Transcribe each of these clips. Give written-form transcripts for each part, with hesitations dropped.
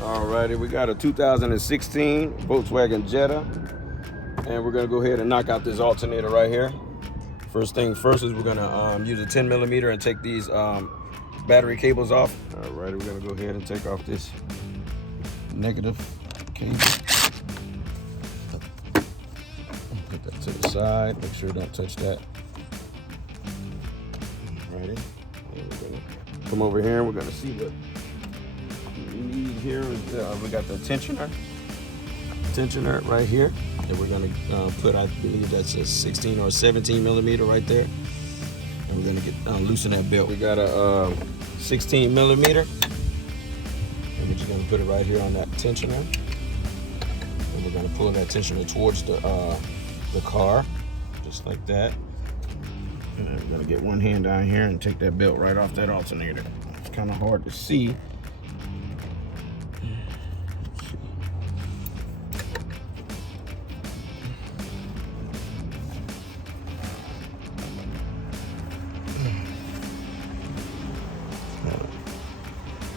Alrighty, we got a 2016 Volkswagen Jetta, and we're gonna go ahead and knock out this alternator right here. First thing first is we're gonna use a 10 millimeter and take these battery cables off. Alrighty, we're gonna go ahead and take off this negative cable. Put that to the side, make sure it don't touch that. Alrighty, and we're gonna come over here and we're gonna see what we need here. We got the tensioner right here that we're gonna put, I believe that's a 16 or 17 millimeter right there. And we're gonna get loosen that belt. We got a 16 millimeter, and we're just gonna put it right here on that tensioner. And we're gonna pull that tensioner towards the car, just like that. And I'm gonna get one hand down here and take that belt right off that alternator. It's kind of hard to see.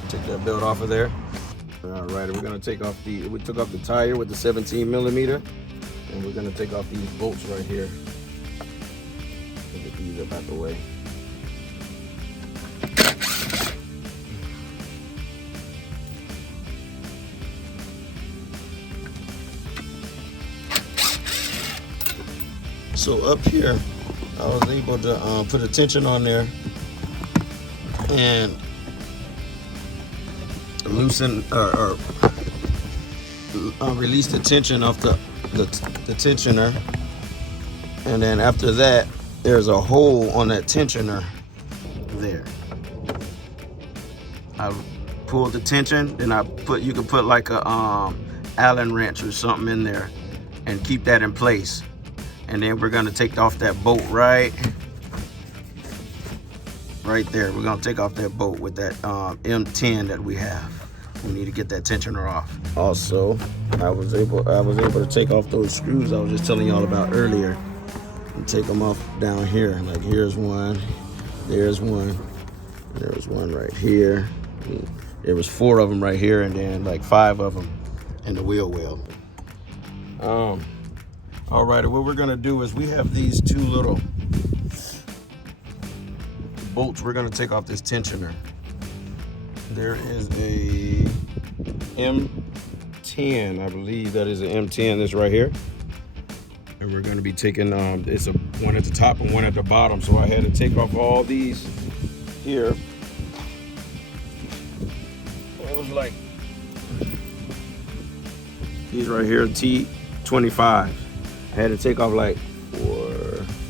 Take that belt off of there. All right, we're gonna take off we took off the tire with the 17 millimeter, and we're gonna take off these bolts right here. Get these up out the way. So up here, I was able to put a tension on there and loosen or release the tension off the tensioner, and then after that there's a hole on that tensioner there. I pulled the tension, then you can put like a Allen wrench or something in there and keep that in place. And then we're gonna take off that bolt right there. We're gonna take off that bolt with that M10 that we have. We need to get that tensioner off. Also, I was able to take off those screws I was just telling y'all about earlier, and take them off down here. Like here's one, there's one right here. There was 4 of them right here, and then like 5 of them in the wheel well. All right, what we're gonna do is we have these 2 little bolts. We're gonna take off this tensioner. There is a M10, I believe that is an M10, this right here. And we're gonna be taking, it's one at the top and one at the bottom. So I had to take off all these here. It was like, these right here, T25. I had to take off like 4,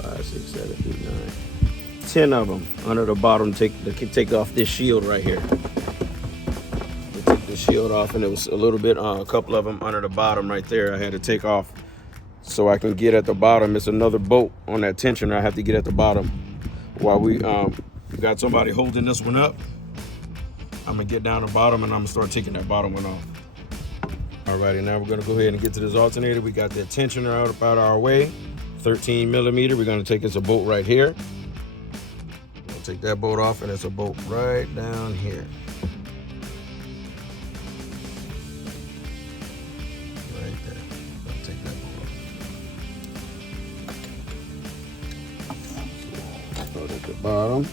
5, 6, 7, 8, 9, 10 of them under the bottom. Take off this shield right here. Take the shield off, and it was a couple of them under the bottom right there. I had to take off so I can get at the bottom. It's another bolt on that tensioner. I have to get at the bottom. While we got somebody holding this one up, I'm gonna get down the bottom and I'm gonna start taking that bottom one off. Alrighty, now we're gonna go ahead and get to this alternator. We got that tensioner out of our way, 13 millimeter. We're gonna take, it's a bolt right here. We'll take that bolt off, and it's a bolt right down here. Right there. I'll take that bolt off. Start at the bottom.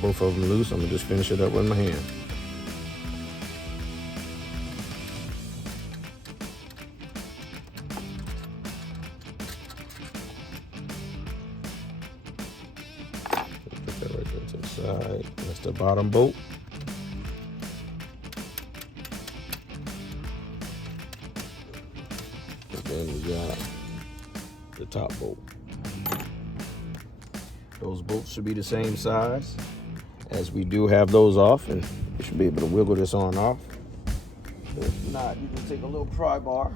Both of them loose. I'm gonna just finish it up with my hand. Put that right there to the side. That's the bottom bolt. And then we got the top bolt. Those bolts should be the same size, as we do have those off, and you should be able to wiggle this on and off. If not, you can take a little pry bar.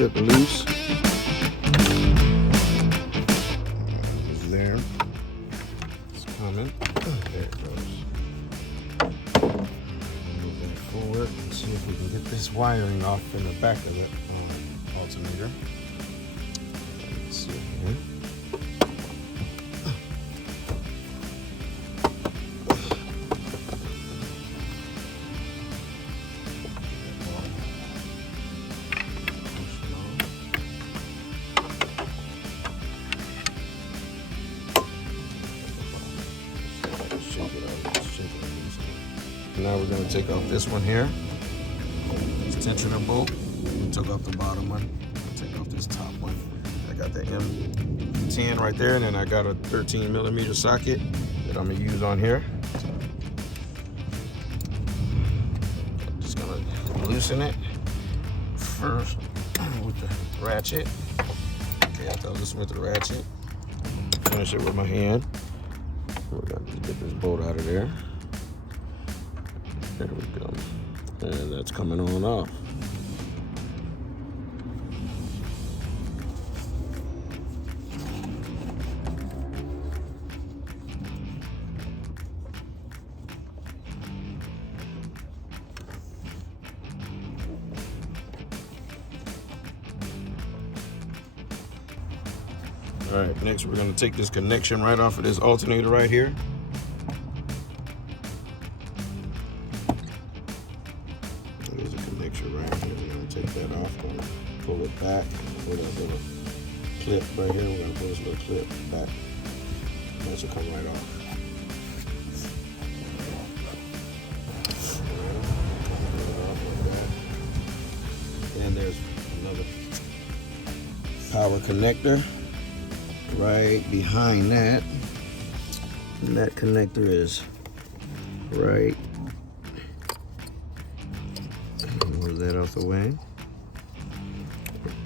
slip it loose. It's there. It's coming. There it goes. Move that forward and see if we can get this wiring off in the back of the alternator. Let's see here. Now we're going to take off this one here. It's tensioner bolt. We took off the bottom one. I'll take off this top one. I got the M10 right there, and then I got a 13mm socket that I'm going to use on here. Just going to loosen it first with the ratchet. Okay, I thought this with the ratchet. Finish it with my hand. We're going to get this bolt out of there. There we go. And that's coming on off. All right, next we're going to take this connection right off of this alternator right here. There's a connection right here. We're going to take that off. We're going to pull it back. Pull that little clip right here. We're going to pull this little clip back. That should come right off. Then there's another power connector right behind that. And that connector is right. Move that out the way.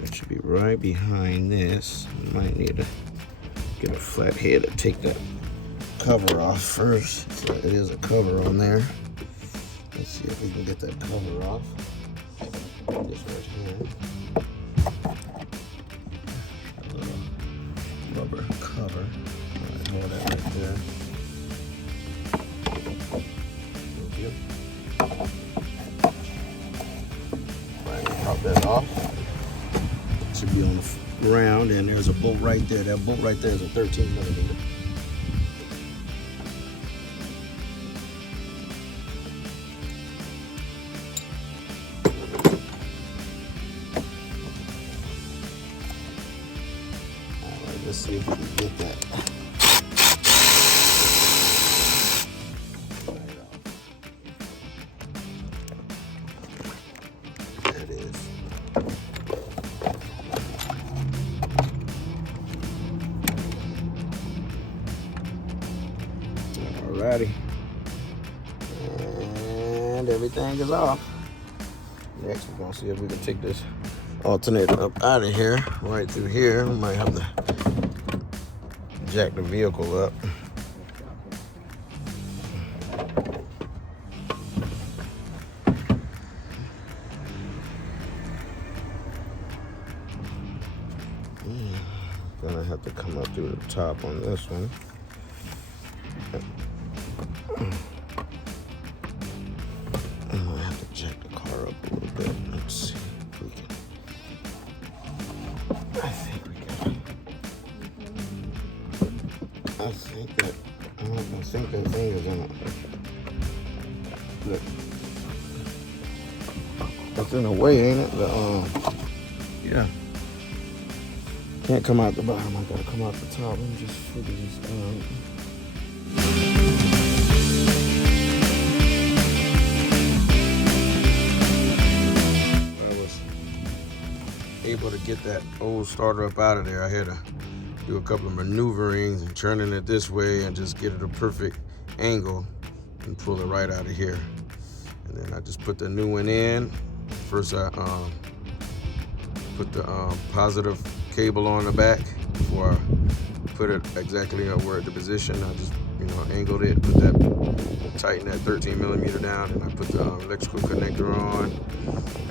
It should be right behind this. You might need to get a flat head to take that cover off first. So it is a cover on there. Let's see if we can get that cover off. This right here. A little rubber cover. Right, hold that right there. Yep. Right, pop that off. It should be on the ground, and there's a bolt right there. That bolt right there is a 13mm. Let's see if we can get that. Right off. There it is. Alrighty. And everything is off. Next, we're gonna see if we can take this alternator up out of here, right through here. We might have to jack the vehicle up. Gonna have to come up through the top on this one. I'm gonna have to jack the car up a little bit. Let's see if we can. I think we can. I think that thing is in it. Look. It's in the way, ain't it? Yeah. Can't come out the bottom. I gotta come out the top. Let me just figure this out. I was able to get that old starter up out of there. I had to do a couple of maneuverings and turning it this way and just get it a perfect angle and pull it right out of here. And then I just put the new one in. First I put the positive cable on the back before I put it exactly where the position. I just angled it, put that, tighten that 13mm down, and I put the electrical connector on,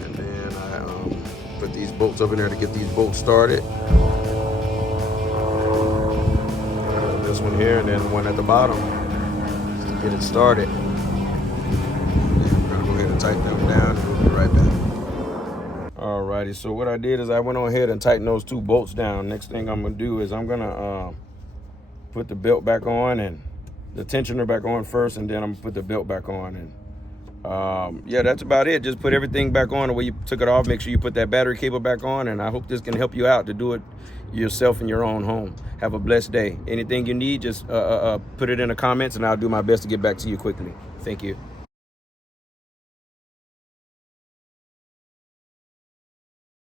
and then I Put these bolts up in there to get these bolts started. This one here, and then the one at the bottom just to get it started. We're gonna go ahead and tighten them down, and we'll be right back. Alrighty, so what I did is I went on ahead and tightened those 2 bolts down. Next thing I'm gonna do is I'm gonna put the belt back on and the tensioner back on first, and then I'm gonna put the belt back on. And yeah, that's about it. Just put everything back on the way you took it off. Make sure you put that battery cable back on, and I hope this can help you out to do it yourself in your own home. Have a blessed day. Anything you need, just put it in the comments, and I'll do my best to get back to you quickly. Thank you.